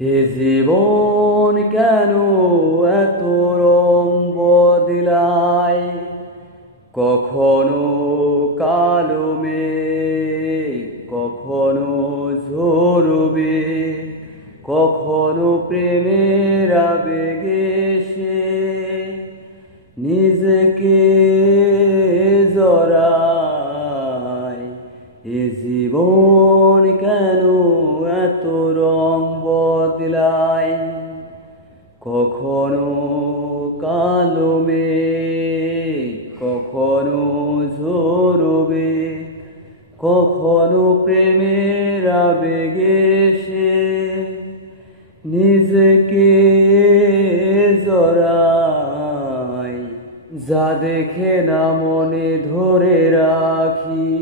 হে জীবন কেন এত রং বদলায়, কখনো কালো মেঘ, কখনো ঝরবে, কখনো প্রেমের আবেগে সে নিজেকে জড়ায়। এ জীবন কেন এত রং বদলায়, কখনো কালো মেঘ, কখনো ঝরবে, কখনো প্রেমের আবেগে সে নিজেকে জড়ায়। যা দেখে না মনে ধরে রাখি,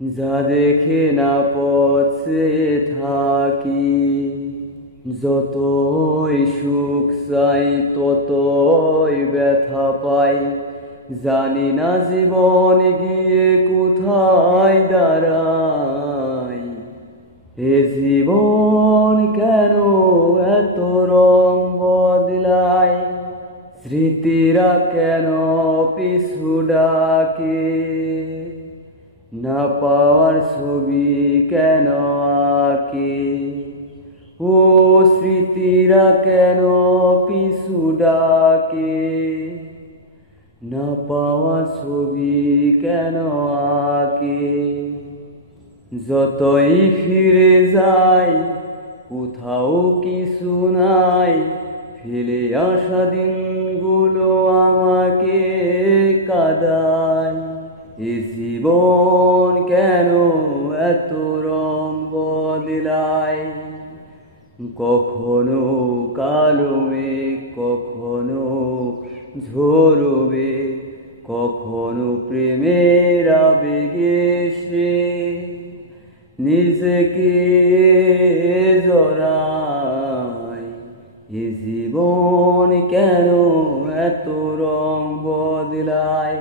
যা দেখে না পথে থাকি, যতই সুখ চাই ততই ব্যথা পাই, জানি না জীবন গিয়ে কোথায় দাঁড়ায়। এ জীবন কেন এত রং বদলায়, স্মৃতিরা কেন পিছু ডাকে, না পাওয়ার ছবি কেন আঁকে। ও স্মৃতিরা কেন পিছু ডাকে, না পাওয়ার ছবি কেন আঁকে। যতই ফিরে যাই কোথাও কিছু নাই, ফেলে আসা দিনগুলো আমাকে কাঁদায়। এ জীবন কেন এত রং বদলায়, কখনো কালো মেঘ, কখনো ঝরবে, কখনো প্রেমের আবেগে সে নিজেকে জড়ায়। এ জীবন কেন এত রং বদলায়।